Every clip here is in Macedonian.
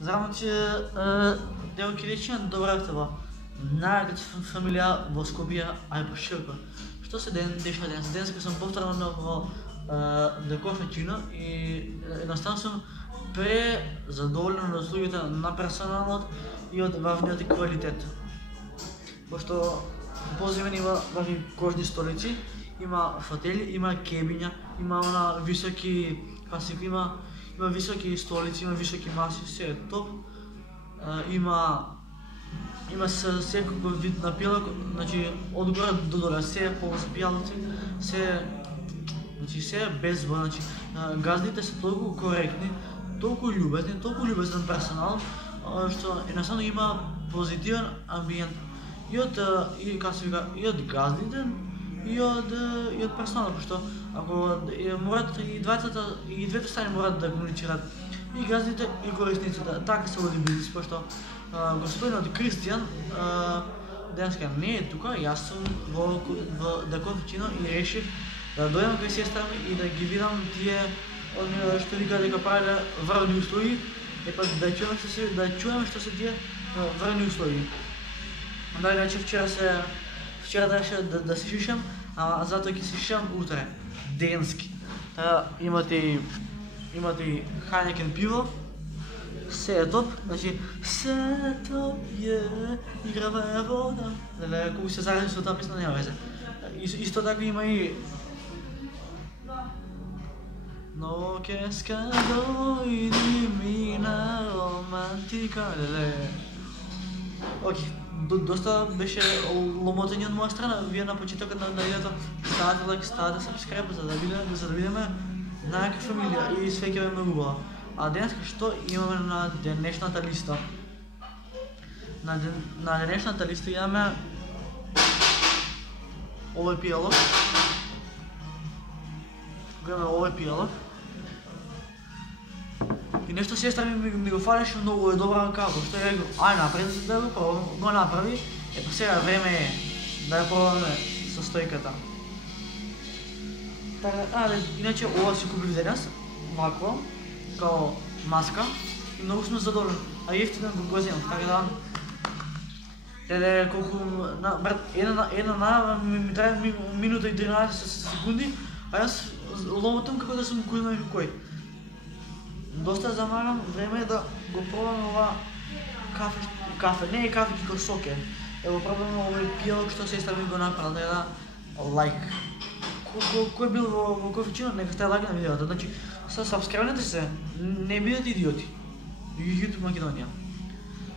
Zdravím ti, devojky rečeno, добре това. Най-като фамилия во Скопје, а и поширко. Што се деша денес? Денеска съм повторно во Деков Вечино и едноставно съм презадоволен од услугите на персоналот и од вавниот квалитет. Пошто позивен има вави кожни столици, има фотели, има кебиња, има високи пасико, има високи столици, има високи маси, се е топ. Има секој вид напилок, значи од горе до доле, се е по пијалци, се е без збор, значи газдите се толку коректни, толку љубезен персонал, што едноставно има позитивен амбиент и од газдите и од персоналот, пошто ако морат и двете страни морат да комуницираат, и газдите и корисниците, така се води бизнис, пошто господинот Кристијан денеска не е тука, јас сум во Деков Вечино и решив да дојдам кај сестра ми и да ги видам тие што вика дека правеле врвни услуги, и пак да чуеме што се тие врвни услуги. Да, иначе вчера требаше да се шишам, а затоа ќе се шишам утре, денски. Имате и Хайнекен пиво, се е топ, значи се топ играва е вода. Леле, колку се заради со таа песна, нема везе. Исто така има и Но ке ска дојди мина романтика, леле. Окей, доста беше ломотење од моја страна. Вие на почетокот на видеото ставате лайк, ставате сабскрайб за да видиме најака фамилија и све ќе бе многу убаво. А денеска што имаме на денешната листа? На денешната листа имаме овој пијалок. И нешто сестра ми го фалеше многу, е добра како, што ја го, ај напред да го пробам, го направи, па сега време е да ја пробаме состојката. Така, иначе ова си купив денес, вакво, као маска, и многу сме задоволени, а ефтино го земам, така да... Леле, колку... Брат, една ми трае минута и 13 секунди, а јас ломотам како да сум кој знае кој. Доста замарам, време е да го пробаме ова кафе, не е кафе, како соке. Ево пробаме овој пијалок што сестра ми го направила, да ја да лайк. Кој бил во кофичино, нека стави лайк на видеото, значи сабскрайбнете се, не бидете идиоти. YouTube Македонија.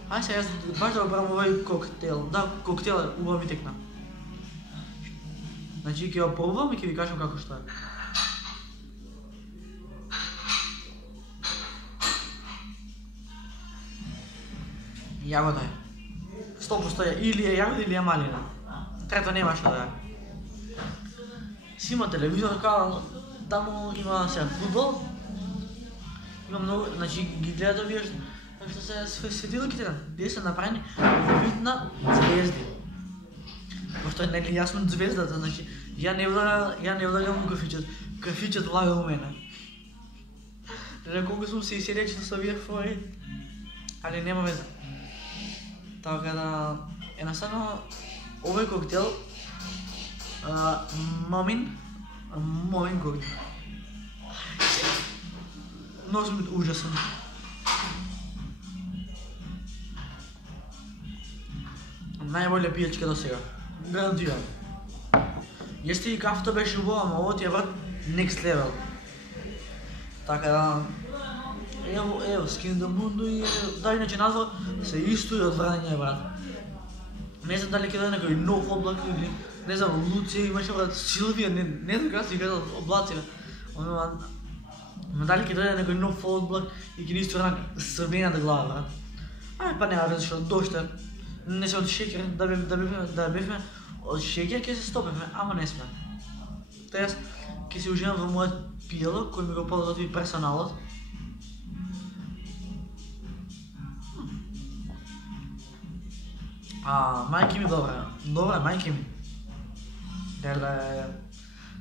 Ај сега јас баш да го пробам овој коктел, да, коктел е, убаво ми текна. Значи ќе го пробам и ќе ви кажам како што е. Јагода е. 100% е, или е јагода или е малина. Трето нема што да е. Си има телевизор, као таму има сега фудбал. Има многу, значи ги гледа да видиш што се светилките, тие се направени во вид на звезди. Пошто нели јас сум звездата, значи ја не влагам у кафичет, кафичет влага у мене. Леле колку сум се исеречен со овие фори, али нема веза. Така да, едноставно, овој коктел, момин коктел. Многу сум ужасен. Најболја пијачка до сега, гарантирам. Јесте и кафето беше убаво, ама ово ти е брат next level. Така да, ево, Skin the Mundo и да, иначе надвор се исто и одврања, брат. Не знам дали ќе даде некој нов облак или, не знам, Луција имаше, брат, Силвија, не знам како си казал облаците. Ама дали ќе даде некој нов облак и ќе ни исторна срвената глава, брат. Ај, па нема везе што доште. Не се од шекер, да бевме од шекер ќе се стопеме, ама не сме. Та јас ќе се уживам во мојот пијалок кој ми го подготви персоналот. Мајки ми добра, мајки ми. Леле,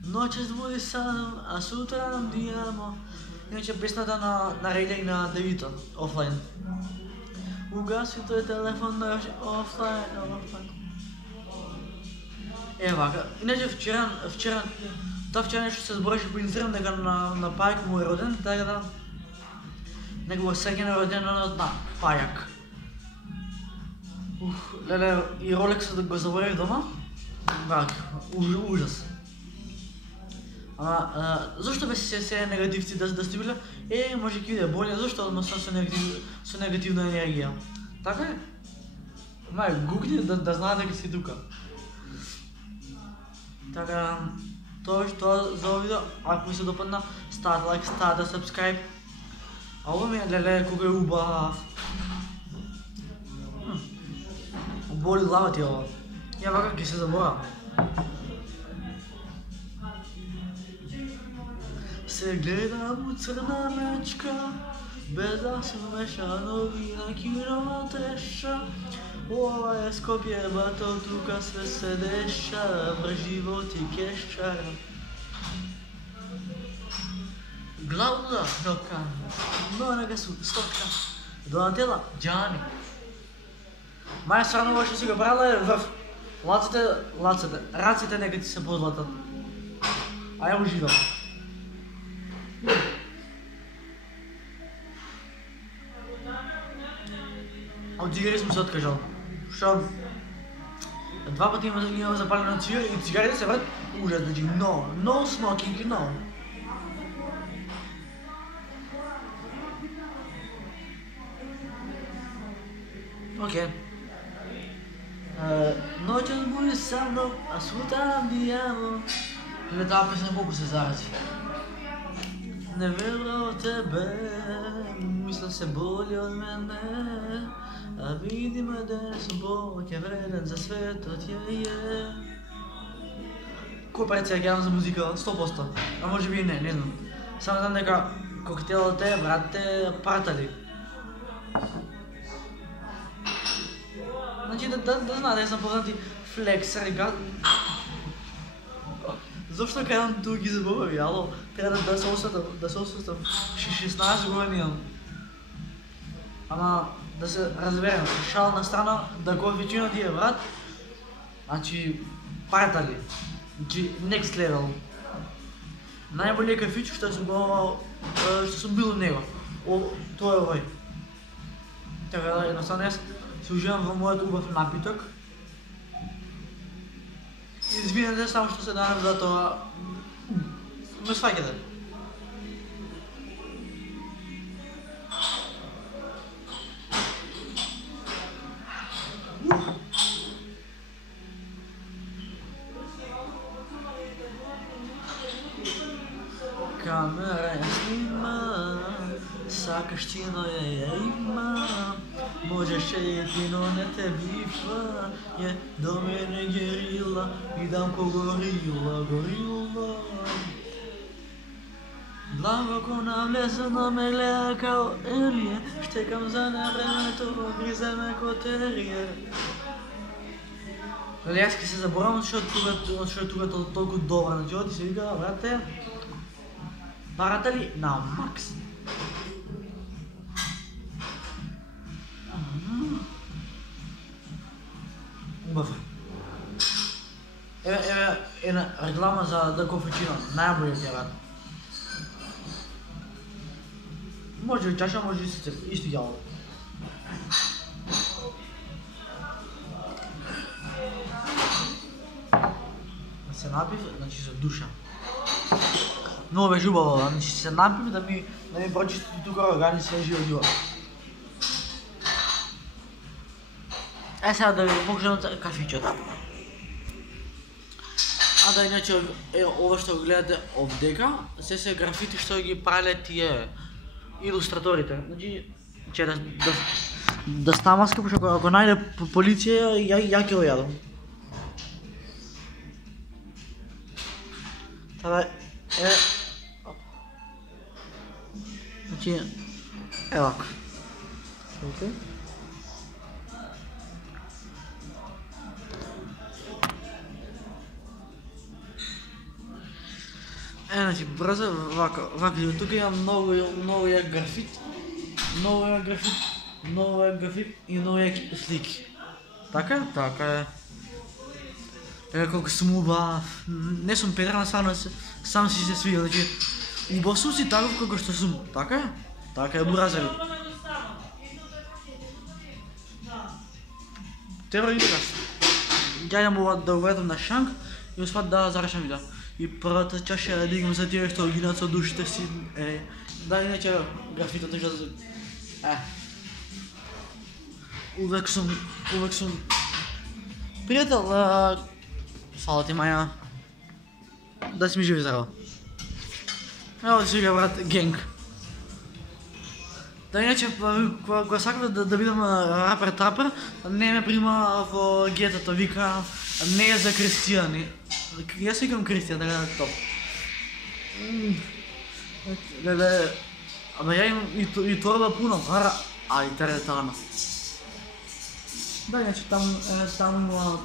ноќес буди сам, а сутран дијамо, Иначе песната на Рейда и на Девита, офлайн. Угаси тој телефон да офлайн. Вака. Иначе вчера нещо се збореше по Инстаграм дека на Пајак му е роден, така да негова среќен е роден на Пајак. Леле, и Ролексот да го заборев дома? Брак, ужас. Ама, зашто бе се негативци да сте биле? Може ќе биде болje, зашто односно со негативна енергија? Така е? Мај, гугни да знаат дека си тука. Така, тоа што за овој видео, ако ви се допадна, ставате лайк, ставате subscribe. А ова ми е, леле, колко е убав. Боли глава ти ова. Ја вака ќе се забора. Се гледам у црна мечка, без да се меша новина кинова треша. Ова е Скопје, бато, тука све се деша, врз живот и кешчара. Главно да, дока, много су, стока, Донателла, Джани. Маја срано ова што си го правила е врв. Раците нека ти се подлатат. А ја уживам. Од цигари сум се откажал. Што 2 пати имам запалено цигари и цигарите се брат ужас, значи no smoking, no. Окей. Noćas budi sa mnom, a sutra andiamo. Леле, таа песна колку се зарази. Не верувам в тебе, мисля се боли од мене. А види ме днес, Бог е вреден за светот е. Кој преција гјавам за музика? 100%. А може би и не знам. Само знам дека коктелот е, брате, партали. Значи да знаете, сам познати флексери, зашто кајам ту ги заборави, ало? Треба да се осветам, 16 години имам. Ама, да се разберем, шал на страна, да коефицијнот ти е брат, значи, партали, значи, next level. Најболje кафичо што сум бил у него, тоа е овој. Така да, едноставно јас се уживам во мојот убав напиток. Извинете само што се данам за тоа. Ме сваќате. Камера ја снима, сакаш ти, но ја има. Можеше и ти, но не те бифа. До мене герила и дамко горила. Длабоко навлезено ме гледа као елие. Штекам за невремето, гризе ме котерие. Леле, јас ке се заборавам што е тука толку добра. Значи, оди се вика, брате, барате на макс. Убав. Еве една реклама за да кофичино, најбоље ти е брат. Може и чаша, може и сите, исто јало. Се напив, значи со душа. Много беше убаво, значи се напив да ми прочисти тука органи се живо. Сега да ви покажам кафичот. А да иначе ова што го гледате овдека, се графити што ги правеле тие илустраторите. Значи, че да става скъпо, ако најде полиција, ја ќе го јадам. Така е... Значи, евако. Окей. Значи, бързо, вака, тук имам много як графит, много як графит и много яки слики. Така? Така е. Ега колко съм убав, не съм педран, сам си се свига, значи, убав съм си таков колко što съм, така е? Така е, буразери. Треба и така. Дядя му да уведам на шанк и успат да зарešam видео. И първата част ще дигам за тия, що гинат са душите си. Да, иначе графитата ще... Увек съм... Приятел, фала ти, Майя. Да си ми живи здраво. Evo сега, брат, генг. Да, иначе, кога сакам да видам рапер-трапер, не ме прима в гетата, вика, не е за християни. Јас викам Кристијан, да гледам топ. Леле, ама ја имам и торба пуна пара, а и теретана. Да, иначе там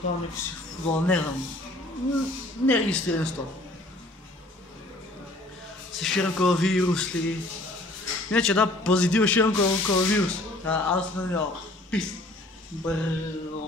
тоа некој си футбол, не знам, не регистриран стоп. Се ширам кога вируси. Иначе да, позитивно ширам кога вирус. Аз сме пис.